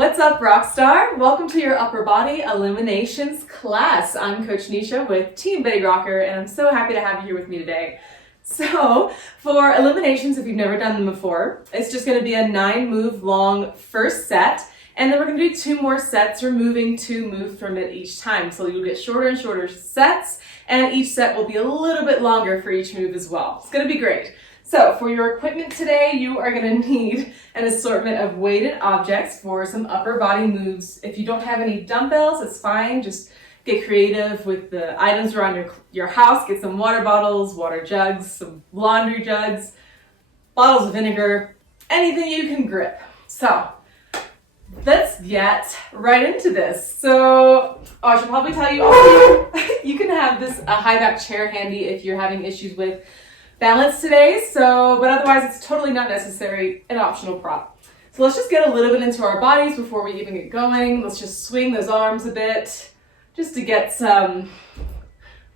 What's up, Rockstar? Welcome to your upper body eliminations class. I'm Coach Nisha with Team Big Rocker, and I'm so happy to have you here with me today. So, for eliminations, if you've never done them before, it's just going to be a 9-move long first set, and then we're going to do 2 more sets, removing 2 moves from it each time. So you'll get shorter and shorter sets, and each set will be a little bit longer for each move as well. It's going to be great. So for your equipment today, you are going to need an assortment of weighted objects for some upper body moves. If you don't have any dumbbells, it's fine. Just get creative with the items around your house. Get some water bottles, water jugs, some laundry jugs, bottles of vinegar, anything you can grip. So let's get right into this. So I should probably tell you also, you can have this high back chair handy if you're having issues with balance today, but otherwise it's totally not necessary, an optional prop. So let's just get a little bit into our bodies before we even get going. Let's just swing those arms a bit, just to get some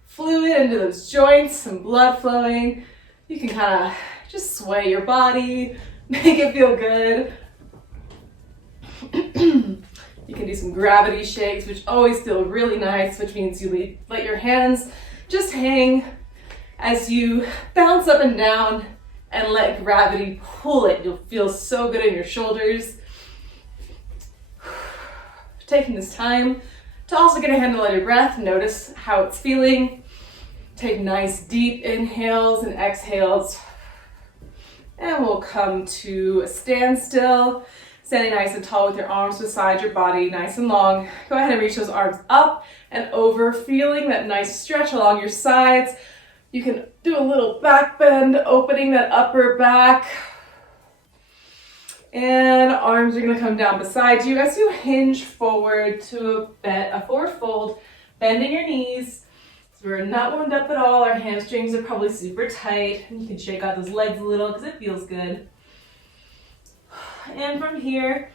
fluid into those joints, some blood flowing. You can kind of just sway your body, make it feel good. You can do some gravity shakes, which always feel really nice, which means you let your hands just hang as you bounce up and down and let gravity pull it. You'll feel so good in your shoulders. Taking this time to also get a handle on your breath. Notice how it's feeling. Take nice deep inhales and exhales. And we'll come to a standstill. Standing nice and tall with your arms beside your body, nice and long. Go ahead and reach those arms up and over, feeling that nice stretch along your sides. You can do a little back bend, opening that upper back. And arms are going to come down beside you as you hinge forward to a forward fold, bending your knees. So we're not warmed up at all. Our hamstrings are probably super tight. And you can shake out those legs a little because it feels good. And from here,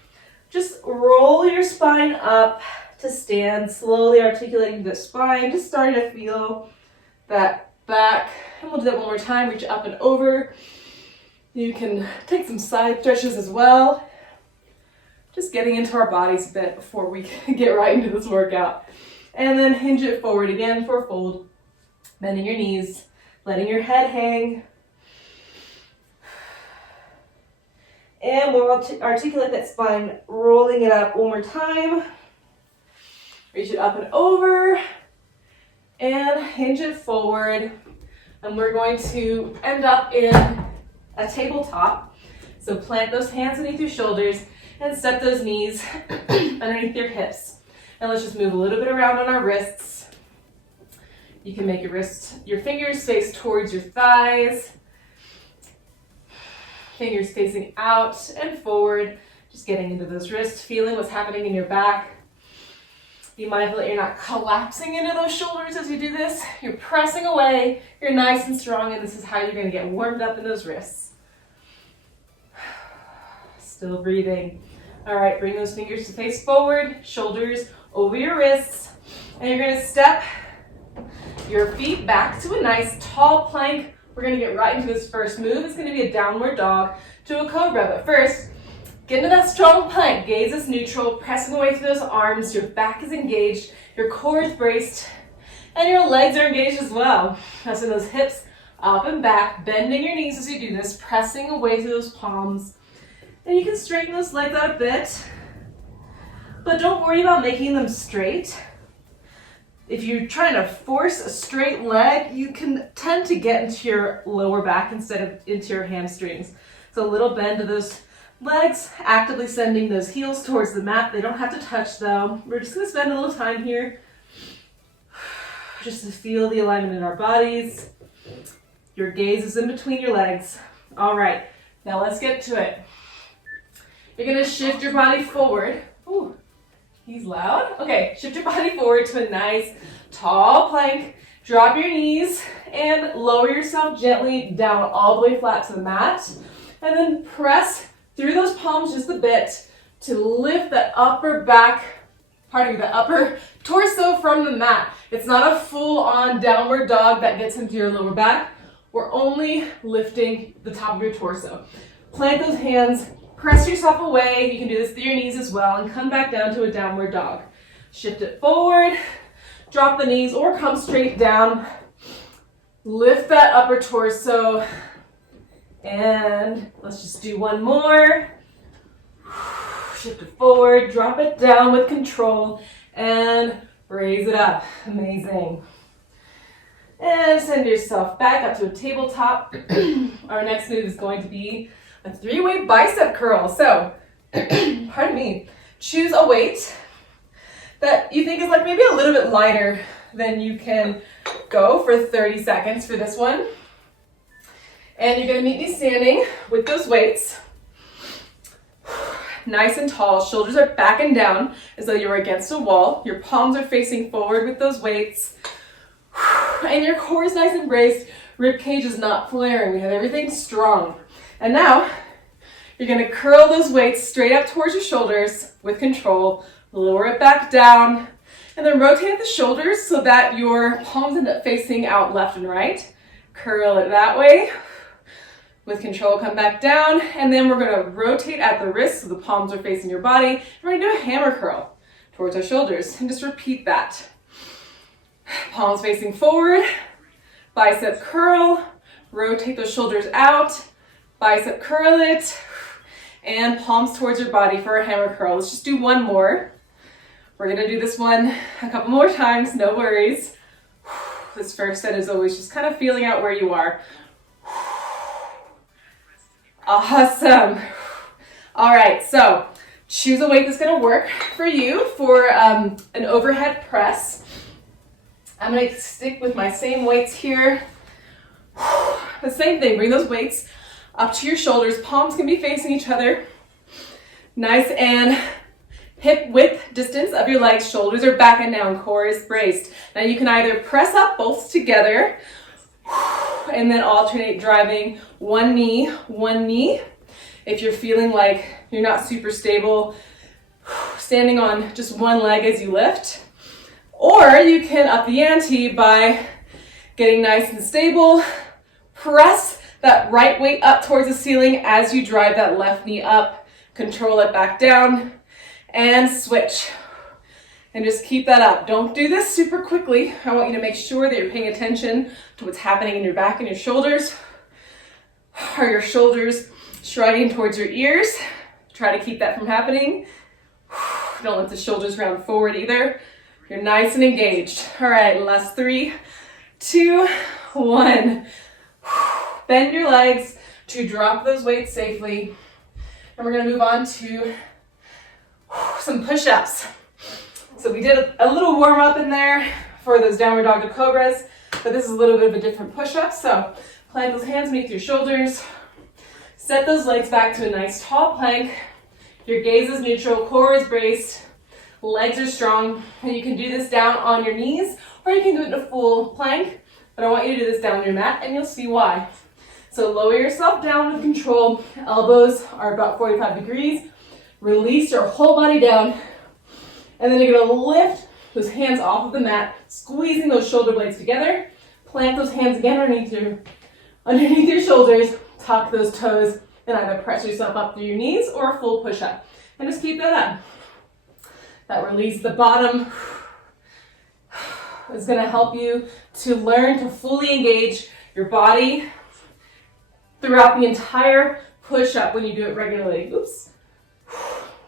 just roll your spine up to stand, slowly articulating the spine, just starting to feel that back. And we'll do that one more time. Reach up and over. You can take some side stretches as well. Just getting into our bodies a bit before we get right into this workout. And then hinge it forward again for a fold. Bending your knees, letting your head hang. And we'll articulate that spine, rolling it up one more time. Reach it up and over. And hinge it forward. And we're going to end up in a tabletop. So plant those hands beneath your shoulders and step those knees underneath your hips. And let's just move a little bit around on our wrists. You can make your fingers face towards your thighs. Fingers facing out and forward. Just getting into those wrists, feeling what's happening in your back. Be mindful that you're not collapsing into those shoulders as you do this. You're pressing away. You're nice and strong, and this is how you're going to get warmed up in those wrists. Still breathing. All right, bring those fingers to face forward, shoulders over your wrists, and you're going to step your feet back to a nice tall plank. We're going to get right into this first move. It's going to be a downward dog to a cobra, but first, get into that strong plank. Gaze is neutral, pressing away through those arms. Your back is engaged, your core is braced, and your legs are engaged as well. Pressing those hips up and back, bending your knees as you do this, pressing away through those palms. And you can straighten those legs out a bit, but don't worry about making them straight. If you're trying to force a straight leg, you can tend to get into your lower back instead of into your hamstrings. So a little bend to those legs, actively sending those heels towards the mat. They don't have to touch though. We're just going to spend a little time here just to feel the alignment in our bodies. Your gaze is in between your legs. All right, now let's get to it. You're going to shift your body forward. Ooh, he's loud. Okay, shift your body forward to a nice tall plank. Drop your knees and lower yourself gently down all the way flat to the mat. And then press through those palms just a bit to lift the upper the upper torso from the mat. It's not a full-on downward dog that gets into your lower back. We're only lifting the top of your torso. Plant those hands Press yourself away. You can do this through your knees as well, and come back down to a downward dog. Shift it forward, drop the knees, or come straight down. Lift that upper torso, and let's just do one more. Shift it forward, drop it down with control, and raise it up. Amazing. And send yourself back up to a tabletop. Our next move is going to be a 3-way bicep curl. So, pardon me, choose a weight that you think is like maybe a little bit lighter than you can go for 30 seconds for this one. And you're gonna meet me standing with those weights. Nice and tall, shoulders are back and down as though you're against a wall. Your palms are facing forward with those weights. And your core is nice and braced. Rib cage is not flaring. We have everything strong. And now, you're gonna curl those weights straight up towards your shoulders with control. Lower it back down. And then rotate the shoulders so that your palms end up facing out left and right. Curl it that way. With control, come back down. And then we're gonna rotate at the wrists so the palms are facing your body. We're gonna do a hammer curl towards our shoulders. And just repeat that. Palms facing forward, bicep curl, rotate those shoulders out, bicep curl it, and palms towards your body for a hammer curl. Let's just do one more. We're gonna do this one a couple more times, no worries. This first set is always just kind of feeling out where you are. Awesome. All right, so choose a weight that's gonna work for you for an overhead press. I'm going to stick with my same weights here. The same thing, bring those weights up to your shoulders. Palms can be facing each other. Nice and hip width distance of your legs. Shoulders are back and down, core is braced. Now you can either press up both together and then alternate driving one knee. If you're feeling like you're not super stable, standing on just one leg as you lift. Or you can up the ante by getting nice and stable. Press that right weight up towards the ceiling as you drive that left knee up. Control it back down and switch. And just keep that up. Don't do this super quickly. I want you to make sure that you're paying attention to what's happening in your back and your shoulders. Are your shoulders shrugging towards your ears? Try to keep that from happening. Don't let the shoulders round forward either. You're nice and engaged. All right, last 3, 2, 1. Bend your legs to drop those weights safely. And we're gonna move on to some push-ups. So we did a little warm-up in there for those downward dog to cobras, but this is a little bit of a different push-up. So plant those hands beneath your shoulders. Set those legs back to a nice tall plank. Your gaze is neutral, core is braced. Legs are strong, and you can do this down on your knees, or you can do it in a full plank, but I want you to do this down on your mat, and you'll see why. So lower yourself down with control. Elbows are about 45 degrees. Release your whole body down, and then you're gonna lift those hands off of the mat, squeezing those shoulder blades together. Plant those hands again underneath your shoulders. Tuck those toes, and either press yourself up through your knees or a full push-up. And just keep that up. That release the bottom is going to help you to learn to fully engage your body throughout the entire push-up when you do it regularly. Oops.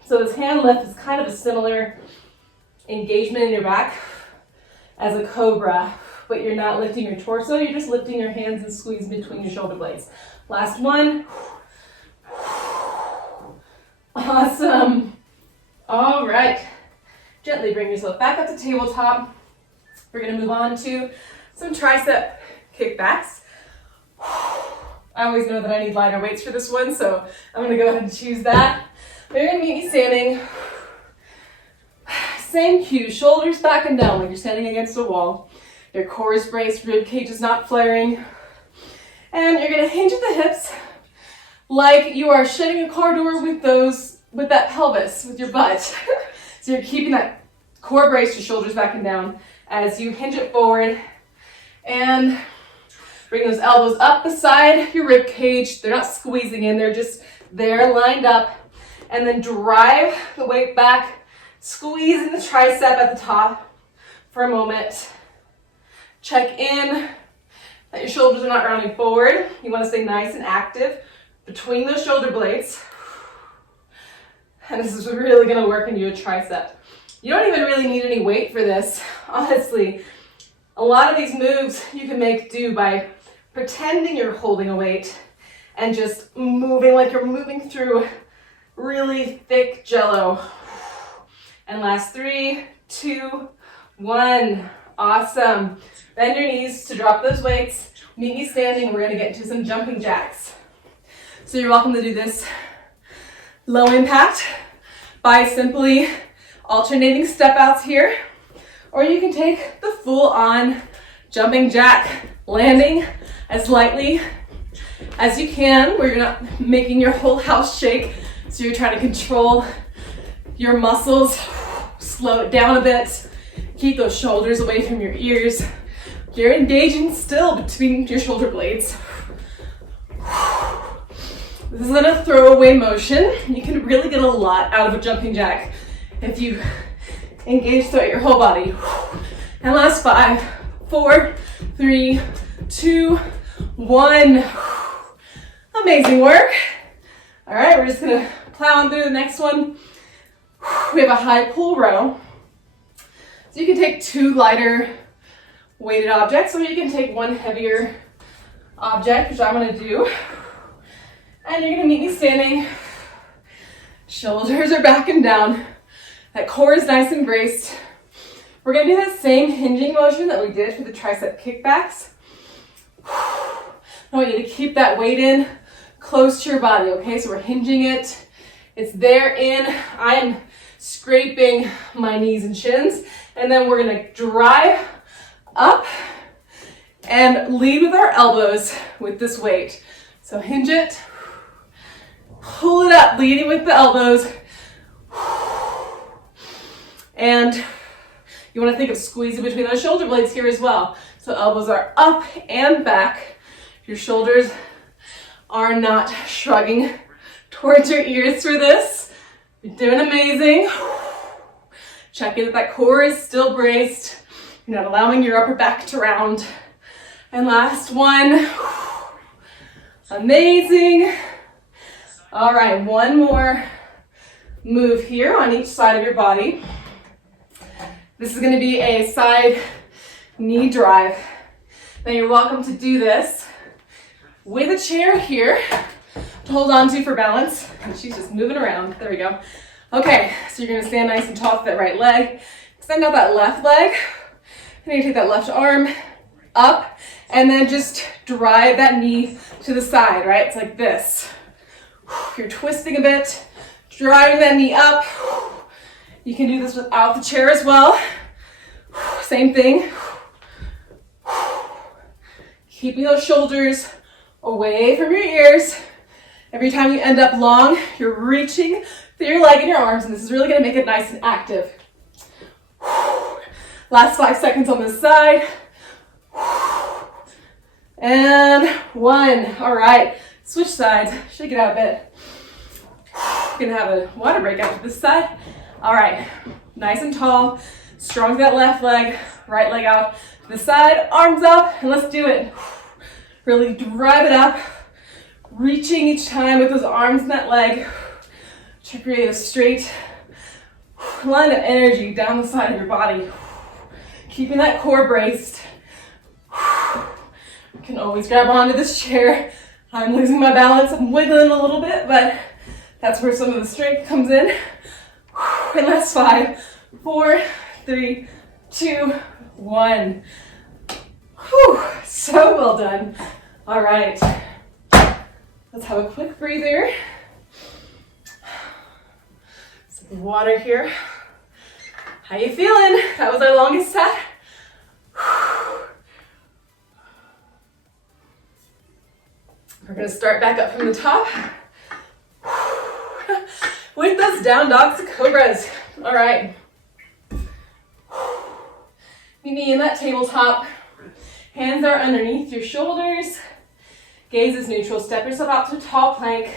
So this hand lift is kind of a similar engagement in your back as a cobra, but you're not lifting your torso, you're just lifting your hands and squeeze between your shoulder blades. Last one. Awesome. All right. Gently bring yourself back up to tabletop. We're going to move on to some tricep kickbacks. I always know that I need lighter weights for this one, so I'm going to go ahead and choose that. You're going to meet me standing. Same cue, shoulders back and down like you're standing against a wall. Your core is braced, rib cage is not flaring. And you're going to hinge at the hips like you are shutting a car door with that pelvis, with your butt. So you're keeping that core braced, your shoulders back and down as you hinge it forward. And bring those elbows up beside your rib cage. They're not squeezing in, they're just there lined up. And then drive the weight back, squeezing the tricep at the top for a moment. Check in that your shoulders are not rounding forward. You want to stay nice and active between those shoulder blades. And this is really going to work into your tricep. You don't even really need any weight for this, honestly. A lot of these moves you can make do by pretending you're holding a weight and just moving like you're moving through really thick jello. And last 3, 2, 1. Awesome. Bend your knees to drop those weights. Meet me standing. We're going to get into some jumping jacks. So you're welcome to do this low impact by simply alternating step outs here. Or you can take the full on jumping jack, landing as lightly as you can, where you're not making your whole house shake. So you're trying to control your muscles, slow it down a bit, keep those shoulders away from your ears. You're engaging still between your shoulder blades. This isn't a throwaway motion. You can really get a lot out of a jumping jack if you engage throughout your whole body. And last 5, 4, 3, 2, 1. Amazing work. All right, we're just gonna plow on through the next one. We have a high pull row. So you can take 2 lighter weighted objects, or you can take 1 heavier object, which I'm gonna do. And you're gonna meet me standing. Shoulders are back and down. That core is nice and braced. We're gonna do that same hinging motion that we did for the tricep kickbacks. I want you to keep that weight in close to your body, okay? So we're hinging it. It's there in. I am scraping my knees and shins. And then we're gonna drive up and lead with our elbows with this weight. So hinge it, pull it up, leading with the elbows. And you want to think of squeezing between those shoulder blades here as well. So elbows are up and back. Your shoulders are not shrugging towards your ears for this. You're doing amazing. Check in that core is still braced. You're not allowing your upper back to round. And last one. Amazing. All right, one more move here on each side of your body. This is going to be a side knee drive. Now you're welcome to do this with a chair here to hold on to for balance. And she's just moving around. There we go. Okay, so you're going to stand nice and tall with that right leg. Extend out that left leg. And you take that left arm up and then just drive that knee to the side, right? It's like this. You're twisting a bit, driving that knee up. You can do this without the chair as well. Same thing. Keeping those shoulders away from your ears. Every time you end up long, you're reaching through your leg and your arms, and this is really gonna make it nice and active. Last 5 seconds on this side. And 1. All right, switch sides. Shake it out a bit. We're gonna have a water break out to this side. All right, nice and tall. Strong to that left leg, right leg out to the side, arms up, and let's do it. Really drive it up, reaching each time with those arms and that leg to create a straight line of energy down the side of your body. Keeping that core braced. You can always grab onto this chair. I'm losing my balance, I'm wiggling a little bit, but that's where some of the strength comes in. And last 5, 4, 3, 2, 1. Whew, so well done. All right, let's have a quick breather. Some water here. How you feeling? That was our longest set. We're gonna start back up from the top with those down dogs to cobras. All right. Meet me in that tabletop. Hands are underneath your shoulders. Gaze is neutral. Step yourself out to a tall plank.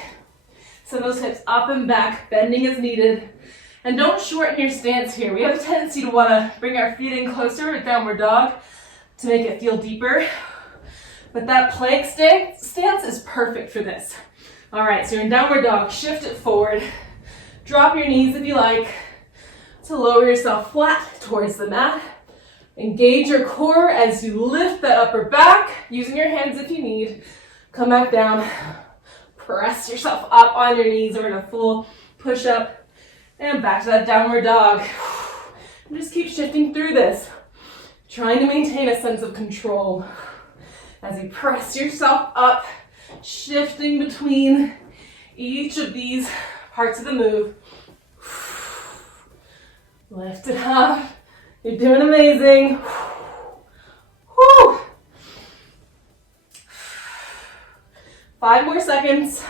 Send those hips up and back, bending as needed. And don't shorten your stance here. We have a tendency to want to bring our feet in closer with downward dog to make it feel deeper. But that plank stance is perfect for this. All right, so you're in downward dog, shift it forward. Drop your knees if you like to lower yourself flat towards the mat. Engage your core as you lift that upper back, using your hands if you need. Come back down, press yourself up on your knees or in a full push-up, and back to that downward dog. And just keep shifting through this, trying to maintain a sense of control as you press yourself up, shifting between each of these parts of the move. Lift it up. You're doing amazing. Whew. 5 more seconds.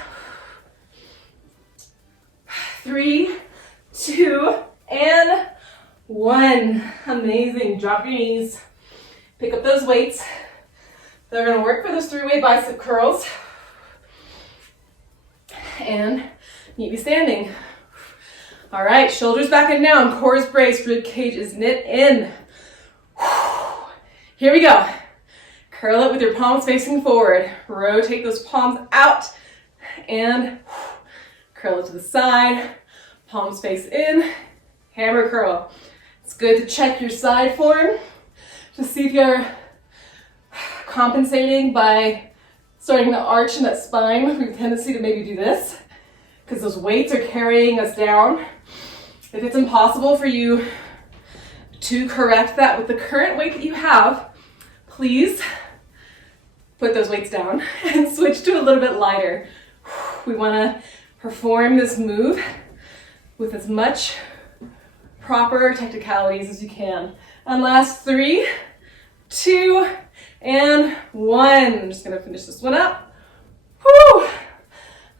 3, 2, and 1. Amazing. Drop your knees. Pick up those weights. They're going to work for those 3-way bicep curls. And meet me standing. All right, shoulders back and down. Core is braced. Rib cage is knit in. Here we go. Curl it with your palms facing forward. Rotate those palms out and curl it to the side. Palms face in. Hammer curl. It's good to check your side form to see if you're compensating by starting to arch in that spine. We have a tendency to maybe do this because those weights are carrying us down. If it's impossible for you to correct that with the current weight that you have, please put those weights down and switch to a little bit lighter. We want to perform this move with as much proper technicalities as you can. And last 3, 2, and 1. I'm just going to finish this one up. Whew.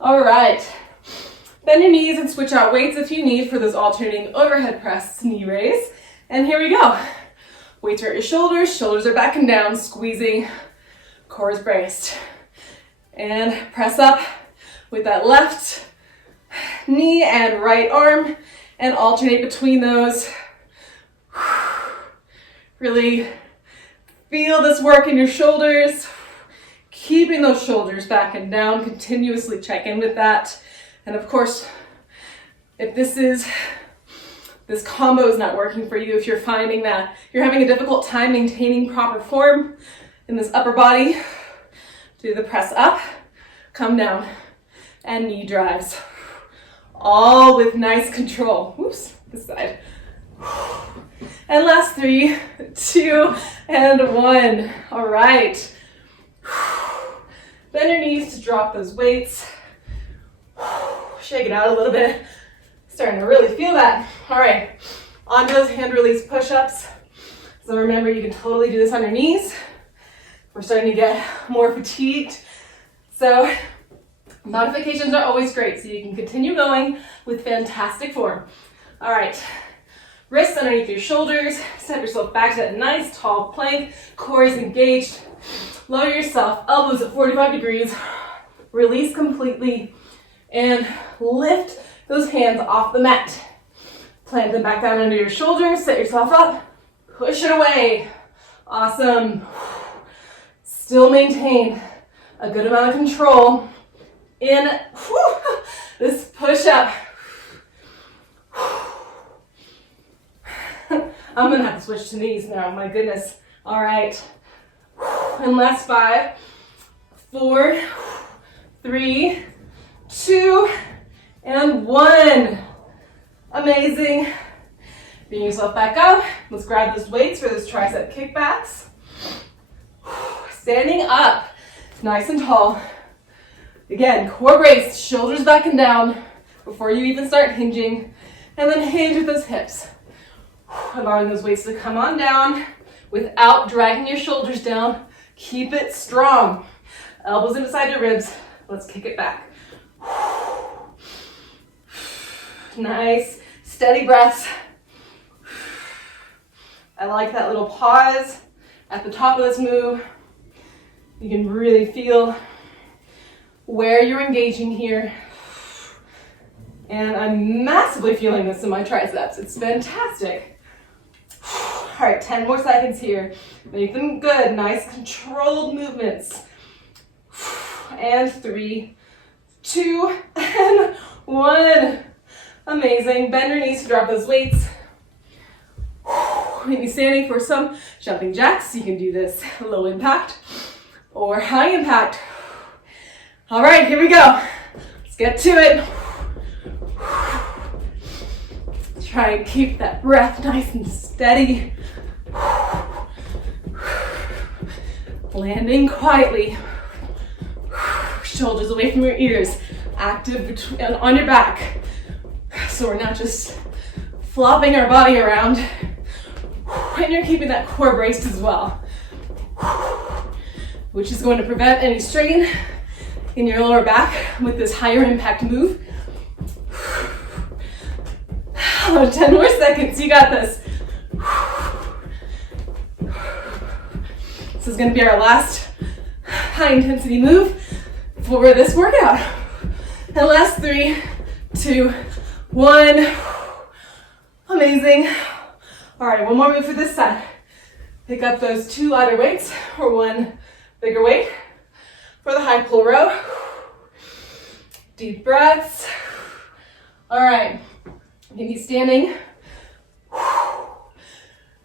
All right. Bend your knees and switch out weights if you need for those alternating overhead press knee raise. And here we go. Weights are at your shoulders. Shoulders are back and down, squeezing. Core is braced. And press up with that left knee and right arm and alternate between those. Really feel this work in your shoulders. Keeping those shoulders back and down. Continuously check in with that. And of course, if this combo is not working for you, if you're finding that you're having a difficult time maintaining proper form in this upper body, do the press up, come down, and knee drives. All with nice control. Oops, this side. And last 3, 2, and 1. All right. Bend your knees to drop those weights. Shake it out a little bit. Starting to really feel that. All right, onto those hand release push-ups. So remember, you can totally do this on your knees. We're starting to get more fatigued. So modifications are always great, so you can continue going with fantastic form. All right, wrists underneath your shoulders. Step yourself back to that nice tall plank. Core is engaged. Lower yourself, elbows at 45 degrees. Release completely. And lift those hands off the mat. Plant them back down under your shoulders. Set yourself up. Push it away. Awesome. Still maintain a good amount of control in this push-up. I'm going to have to switch to knees now. My goodness. All right. And last 5, 4, 3, 2, and 1. Amazing. Bring yourself back up. Let's grab those weights for those tricep kickbacks. Standing up, nice and tall. Again, core braced, shoulders back and down before you even start hinging. And then hinge with those hips. Allowing those weights to come on down without dragging your shoulders down. Keep it strong. Elbows in beside your ribs. Let's kick it back. Nice, steady breaths. I like that little pause at the top of this move. You can really feel where you're engaging here. And I'm massively feeling this in my triceps. It's fantastic. All right, 10 more seconds here. Make them good, nice controlled movements. And 3, 2, and 1. Amazing. Bend your knees to drop those weights. Maybe standing for some jumping jacks. You can do this low impact or high impact. All right, here we go. Let's get to it. Try and keep that breath nice and steady. Landing quietly. Shoulders away from your ears. Active on your back. So we're not just flopping our body around. And you're keeping that core braced as well, which is going to prevent any strain in your lower back with this higher impact move. 10 more seconds, you got this. This is going to be our last high intensity move for this workout. And last 3, 2, 1. Amazing. All right, one more move for this side. Pick up those 2 lighter weights or 1 bigger weight for the high pull row. Deep breaths. All right, maybe standing.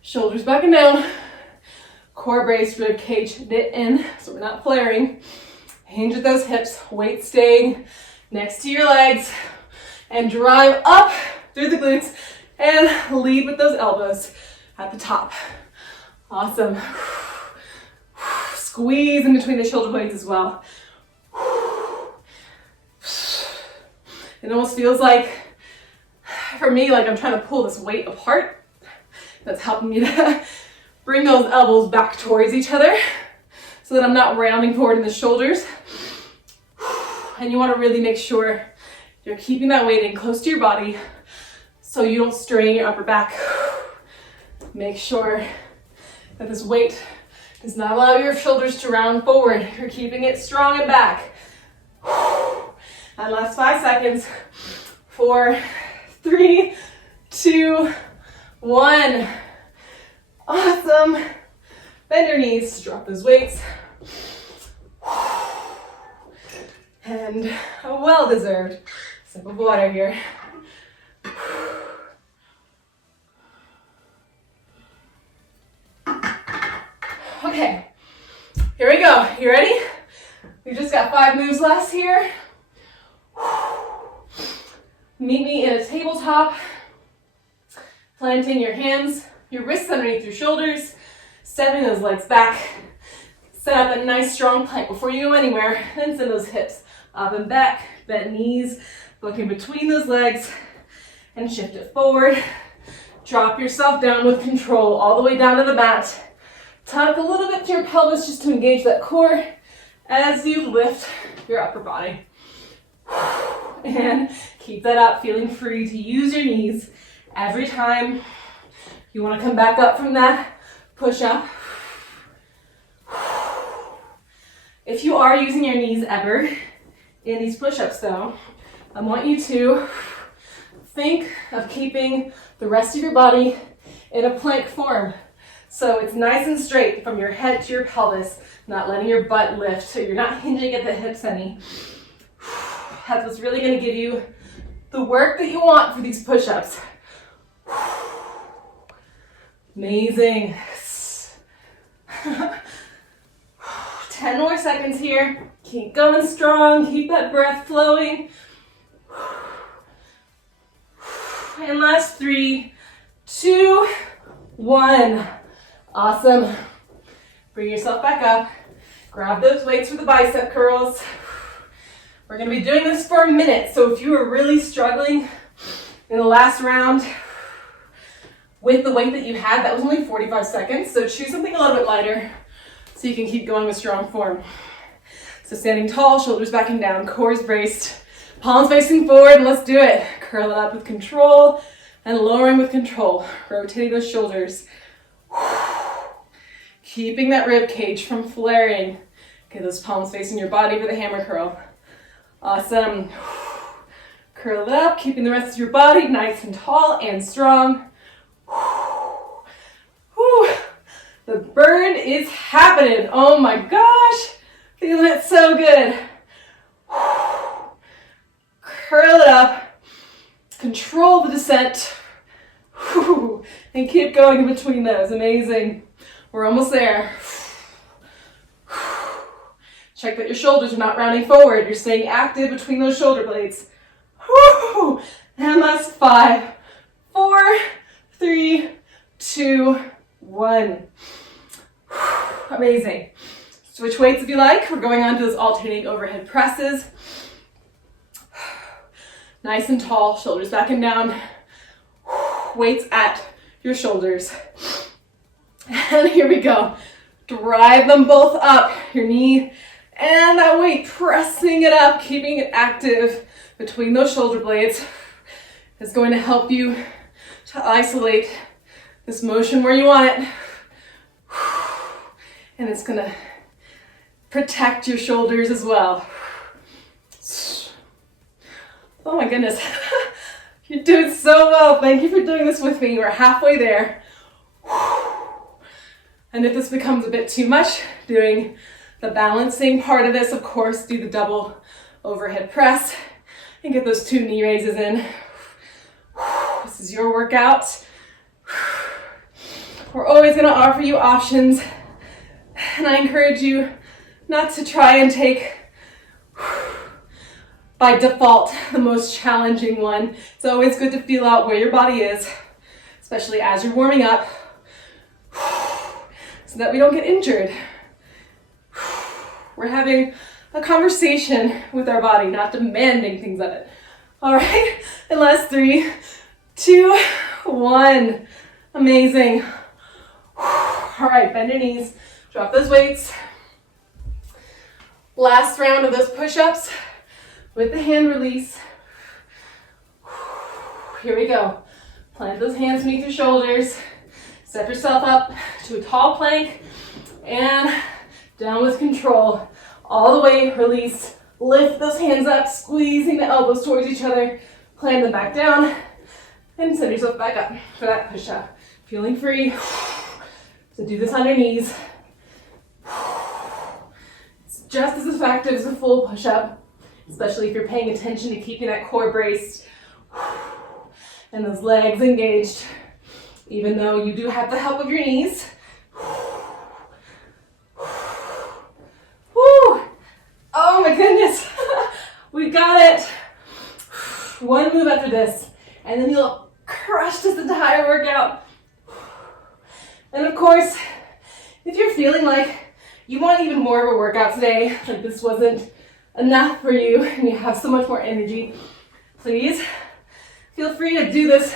Shoulders back and down. Core braced, rib cage knit in so we're not flaring. Hinge at those hips, weight staying next to your legs, and drive up through the glutes and lead with those elbows at the top. Awesome. Squeeze in between the shoulder blades as well. It almost feels like, for me, like I'm trying to pull this weight apart. That's helping me to bring those elbows back towards each other so that I'm not rounding forward in the shoulders. And you want to really make sure you're keeping that weight in close to your body so you don't strain your upper back. Make sure that this weight does not allow your shoulders to round forward. You're keeping it strong and back. And last 5 seconds. 4, 3, 2, 1. Awesome. Bend your knees, drop those weights. And a well-deserved sip of water here. Okay, here we go. You ready? We've just got 5 moves left here. Meet me in a tabletop, planting your hands, your wrists underneath your shoulders, stepping those legs back. Set up a nice strong plank before you go anywhere, and send those hips up and back, bent knees, looking between those legs, and shift it forward. Drop yourself down with control all the way down to the mat. Tuck a little bit to your pelvis just to engage that core as you lift your upper body. And keep that up, feeling free to use your knees every time you want to come back up from that push up. If you are using your knees ever in these push-ups though, I want you to think of keeping the rest of your body in a plank form. So it's nice and straight from your head to your pelvis, not letting your butt lift, so you're not hinging at the hips any. That's what's really going to give you the work that you want for these push-ups. Amazing. 10 more seconds here. Keep going strong. Keep that breath flowing. And last 3, 2, 1. Awesome. Bring yourself back up. Grab those weights for the bicep curls. We're going to be doing this for a minute. So if you are really struggling in the last round with the weight that you had, that was only 45 seconds. So choose something a little bit lighter so you can keep going with strong form. So standing tall, shoulders back and down, cores braced, palms facing forward. Let's do it. Curl it up with control and lowering with control. Rotating those shoulders. Keeping that rib cage from flaring. Okay, those palms facing your body for the hammer curl. Awesome. Curl it up, keeping the rest of your body nice and tall and strong. Whew. The burn is happening. Oh my gosh. Feeling it so good. Curl it up. Control the descent. And keep going in between those. Amazing. We're almost there. Check that your shoulders are not rounding forward. You're staying active between those shoulder blades. And last 5, 4, 3, 2, 1. Amazing. Switch weights if you like. We're going on to those alternating overhead presses. Nice and tall, shoulders back and down. Weights at your shoulders. And here we go. Drive them both up, your knee and that weight, pressing it up, keeping it active between those shoulder blades is going to help you to isolate this motion where you want it. And it's going to protect your shoulders as well. Oh my goodness. You're doing so well. Thank you for doing this with me. We're halfway there. And if this becomes a bit too much, doing the balancing part of this, of course, do the double overhead press and get those 2 knee raises in. This is your workout. We're always going to offer you options, and I encourage you not to try and take, by default, the most challenging one. It's always good to feel out where your body is, especially as you're warming up, so that we don't get injured. We're having a conversation with our body, not demanding things of it. All right, and last 3, 2, 1. Amazing. All right, bend your knees, drop those weights. Last round of those push-ups with the hand release. Here we go. Plant those hands beneath your shoulders. Step yourself up to a tall plank and down with control. All the way, release. Lift those hands up, squeezing the elbows towards each other. Plant them back down and send yourself back up for that push-up. Feeling free. So do this on your knees. It's just as effective as a full push-up, especially if you're paying attention to keeping that core braced and those legs engaged, even though you do have the help of your knees. Woo! Oh my goodness, we got it. One move after this, and then you'll crush this entire workout. And of course, if you're feeling like you want even more of a workout today, like this wasn't enough for you, and you have so much more energy, please feel free to do this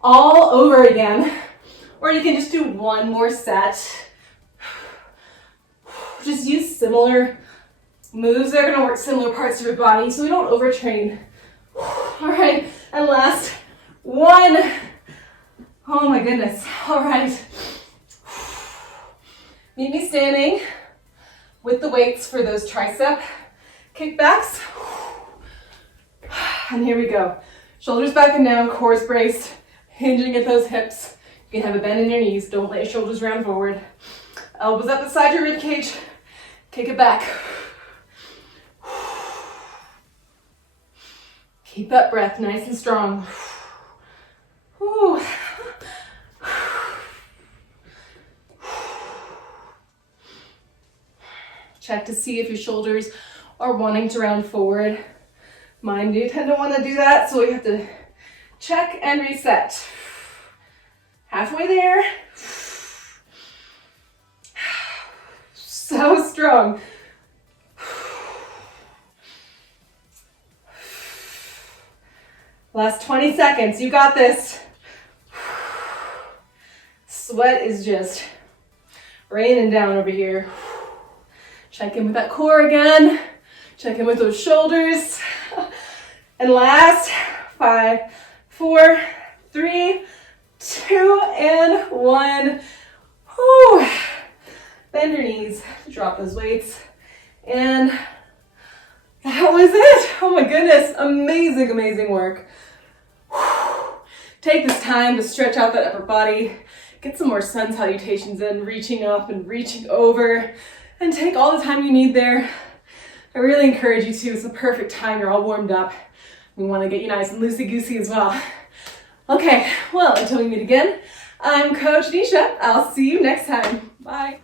all over again, or you can just do one more set. Just use similar moves that are going to work similar parts of your body so we don't overtrain. All right, and last 1. Oh my goodness. All right. Meet me standing with the weights for those tricep kickbacks. And here we go. Shoulders back and down, cores braced, hinging at those hips. You can have a bend in your knees. Don't let your shoulders round forward. Elbows up beside your rib cage. Kick it back. Keep that breath nice and strong. Whew. Check to see if your shoulders are wanting to round forward. Mine do tend to want to do that, so we have to check and reset. Halfway there. So strong. Last 20 seconds, you got this. Sweat is just raining down over here. Check in with that core again. Check in with those shoulders. And last, 5, 4, 3, 2, and 1. Whew. Bend your knees, drop those weights, and That was it. Oh my goodness. Amazing, amazing work. Take this time to stretch out that upper body. Get some more sun salutations in, reaching up and reaching over. And take all the time you need there. I really encourage you to. It's the perfect time. You're all warmed up. We want to get you nice and loosey-goosey as well. Okay, well, until we meet again, I'm Coach Nisha. I'll see you next time. Bye.